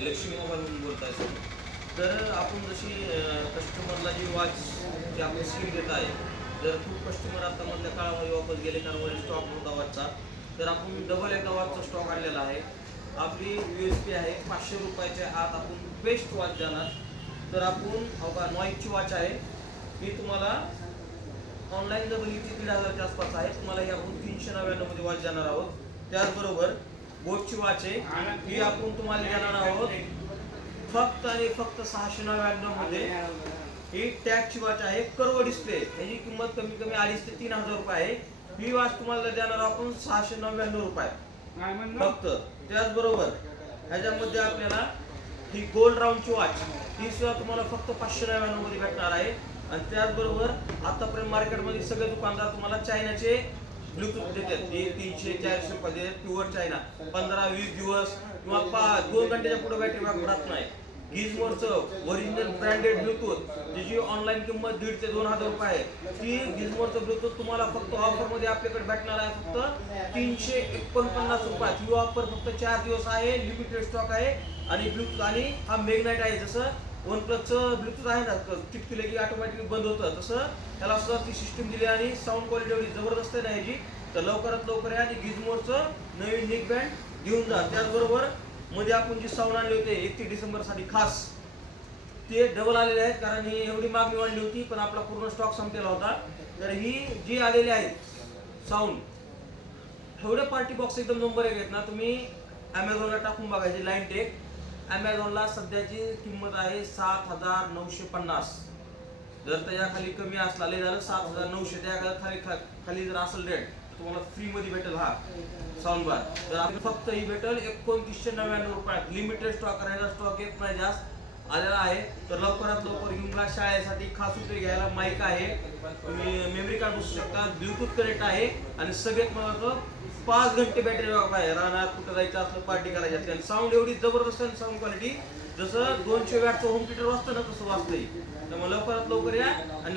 लक्ष्मी मोबाईलमधून बोलताय सर. तर आपण जशी कस्टमरला जी वॉच जी आपण स्कीम देत आहे, जर खूप कस्टमर आता मधल्या काळामध्ये वापस गेले कारण वरील स्टॉक नव्हता वॉचचा, तर आपण डबल एकदा वॉचचा स्टॉक आणलेला आहे. आपली USP आहे 500 रुपयाच्या आत आपण बेस्ट वॉच देणार. तर आपण नॉईकची वॉच आहे, मी तुम्हाला ऑनलाईन जर बघितली 1500च्या आसपास आहे, तुम्हाला ही आपण 399 मध्ये वॉच देणार आहोत. त्याचबरोबर बोटची वॉच आहे, ही आपण तुम्हाला देणार आहोत फक्त आणि फक्त 699 मध्ये. ही टॅगची वॉच आहे, कर्व डिस्प्ले, याची किंमत कमी कमी 2500 ते 3000 रुपये आहे. ही वॉच तुम्हाला देणार आपण 699 रुपये फक्त. त्याचबरोबर ह्याच्यामध्ये आपल्याला ही गोल्ड राऊंडची वॉच, ही सुद्धा तुम्हाला फक्त 599 मध्ये भेटणार आहे. आणि त्याचबरोबर आतापर्यंत मार्केटमध्ये सगळे दुकानदार तुम्हाला चायनाचे ब्लूटूथ देतात, हे 300-400 रुपये प्युअर चायना, 15-20 दिवस किंवा 2 घंट्याच्या पुढे बॅटरी बॅक पडत नाही. गिझमोरचं ओरिजिनल ब्रँडेड ब्लूटूथ, ज्याची ऑनलाईन किंमत 1500 ते 2000 रुपये आहे, ती गिझमोरचं ब्लूटूथ तुम्हाला फक्त ऑफरमध्ये आपल्याकडे भेटणार आहे फक्त 349 रुपयात. ही ऑफर फक्त 4 दिवस आहे, लिमिटेड स्टॉक आहे. आणि ब्लूटूथ आणि हा मेग्नाइट आहे, जसं OnePlusचं ब्लूटूथ आहे ना, चिपकले की ऑटोमॅटिकली बंद होतं, तसं त्याला सुद्धा ती सिस्टीम दिली. आणि साऊंड क्वालिटी एवढी जबरदस्त आहे ना ह्याची, तर लवकरात लवकर या आणि गिझमोरचं नवीन नेक बँड घेऊन जा. त्याचबरोबर मध्ये आपण जी साऊंड आणले होते 31 डिसेंबरसाठी खास, ते डबल आलेले आहेत, कारण ही एवढी मागणी वाढली होती पण आपला पूर्ण स्टॉक संपलेला होता. तर ही जी आलेली आहेत साऊंड, एवढे पार्टी बॉक्स एकदम नंबर 1 आहेत ना, तुम्ही अमेझॉनला टाकून बघायची. लाईन टेक अमेझॉनला सध्याची किंमत आहे 7950. जर त्याच्या खाली कमी असला लय झालं 7900, त्या खाली जर असेल रेट तुम्हाला फ्री मध्ये भेटेल हा साऊंड बार. तर आपली फक्त ही भेटेल 2999 रुपयात. लिमिटेड स्टॉक करायचा, स्टॉक येत नाही जास्त आलेला आहे. तर लवकरात लवकर घेऊन जा. शाळेसाठी खास उपयोग घ्यायला माईक आहे, तुम्ही मेमरी कार्ड बसू शकता, ब्लूटूथ कनेक्ट आहे आणि सगळ्यात महत्त्वाचं 5 घंटे बॅटरी बॅकअप आहे. राहणार कुठं जायचं असलं, पार्टी करायची असली, आणि साऊंड एवढी जबरदस्त आहे साऊंड क्वालिटी, जसं 200 वॅटचं होम थिएटर वाजतं ना तसं वाजतंय. त्यामुळे लवकरात लवकर या आणि